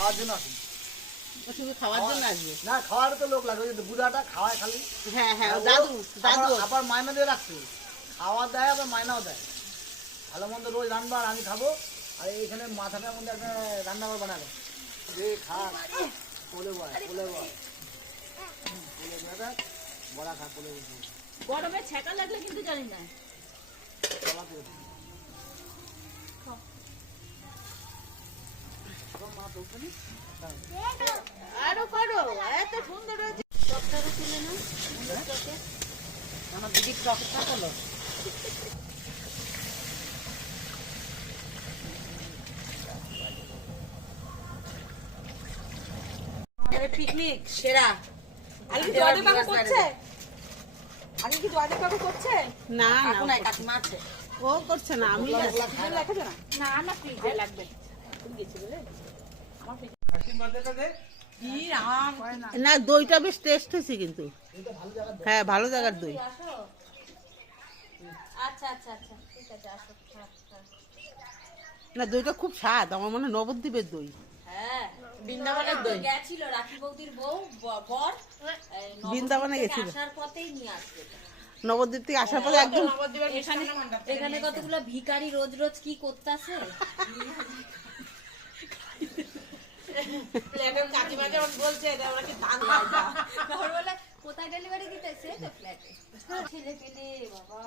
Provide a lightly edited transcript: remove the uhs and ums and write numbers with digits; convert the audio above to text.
খাওয়ার জন্য আসেন। শুধু খাওয়ার জন্য আসবে না, খাওয়ার তো লোক লাগবে, বুড়াটা খাওয়ায় খালি। হ্যাঁ হ্যাঁ দাদু দাদু আবার মাইনা দিয়ে রাখছে, খাওয়া দেয় আবার মাইনাও দেয়। ভালো মন্দ রোজ রান্না আর আমি খাবো। আর এইখানে মাথাটার মধ্যে একটা রান্নাঘর বানাবে, যে খা কোলে বয় কোলে বয় কোলে বয় বড়া খা কোলে বসে গরমে ছ্যাঁকা লাগলে কিন্তু জানি না। আরো করো, এত সুন্দর হয়েছে। টকটাকে তুলে নাও, টকে আমার দিদির টকটা হলো পিকনিক সেরা। আগে কি জয়দেব কাকু করছে? আগে কি জয়দেব কাকু করছে? না না কাকু নাই, কাকিমা আছে। ও করছে না, আমি ফ্রিজে রেখেছো না? না না ফ্রিজে লাগবে। না দইটা বেশ টেস্ট হয়েছে কিন্তু। হ্যাঁ ভালো জায়গার দই। আসো। আচ্ছা আচ্ছা আচ্ছা ঠিক আছে আসো। হ্যাঁ, হ্যাঁ। না দইটা খুব স্বাদ, আমার মনে হয় নবদ্বীপের দই। হ্যাঁ বৃন্দাবনের দই গেছিল রাখি বৌদির বউ বর বৃন্দাবনে নবদ্বীপ থেকে গেছিল। আসার পথেই নিয়ে আসবে। নবদ্বীপ থেকে আসার পরে একদম এখানে এখানে কতগুলো ভিখারি রোজ রোজ কি করতেছে। প্লেটের কাকিমা যেমন বলছে এটা ওরা কি দান বলে কোথায় ডেলিভারি দিতেছে তো ফ্ল্যাটে ছেলে পেলে বাবা